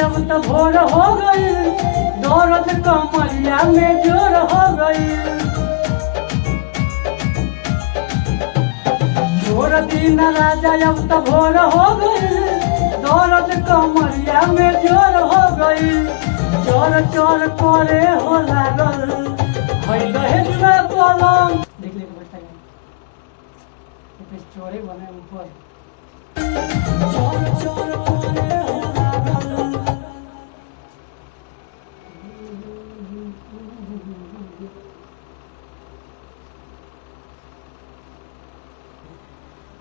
जब तो भोर हो गई दौलत कमरिया में जोर हो गई जोर दिन राजा जब तो भोर हो गई दौलत कमरिया में जोर हो गई चोर चोर करे हो लागल भई रहे जुआ पलंग देख ले बैठा है इस चोरे बने ऊपर चोर चोर करे हो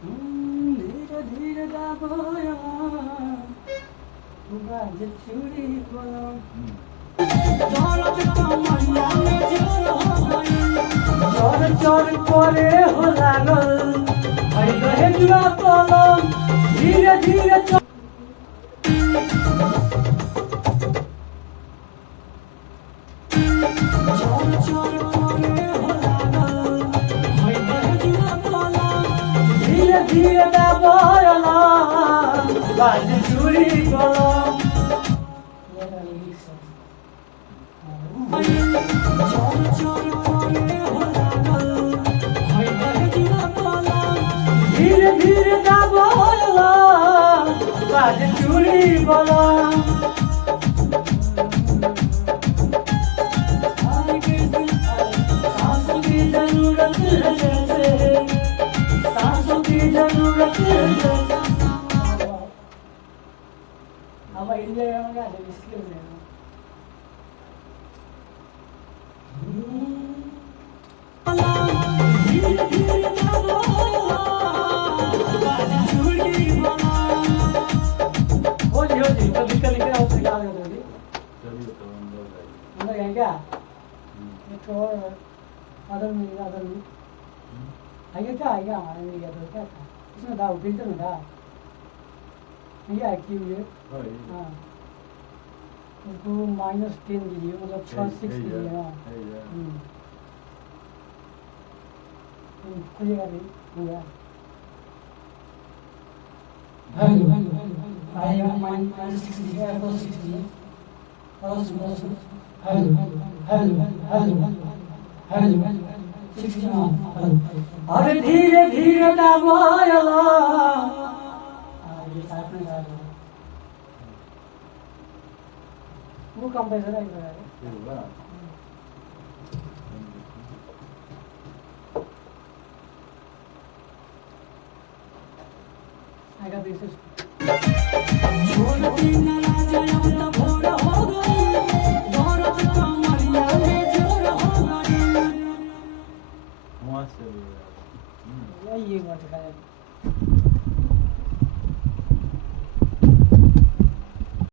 धीरे धीरे गाबोया बाज चूड़ी बोलो दौलत कमरिया में जोर हो गई चोर चोर करे हो लागल भई रहे जुआ पलंग धीरे धीरे चोर चोर करे हो लागल भई रहे जुआ पलंग धीरे धीरे गाबोला बाज चूड़ी बोलो चोर चोर करे हो लागल भई रहे जुआ पलंग धीरे धीरे गाबोला बाज चूड़ी बोलो सांसों की जरूरत है जैसे सांसों की जरूरत है अब इंडिया में क्या है इसके में धीरे धीरे हो जी तो निकल निकल आओ से गाल कर दोगे चलिए तो अंदर गए क्या एक और आदर में आगे क्या आएगा हमारे में क्या तो क्या था इसमें था फिल्टर में था ये एक्टिव है हाँ उसको -10 दीजिए मतलब 6 दीजिए हाँ खुलेगा नहीं होगा हेलो आएगा -6 दीजिए +6 दीजिए plus hello hello hello hello 61 अरे धीरे धीरे गाबोला ये साथ में गा दो वो कंप्रेसर है इधर आएगा दिस छोड़ दिन राजा अब तो भोर हो गई दौलत कमरिया में जोर हो गई वहां से ये मत खाया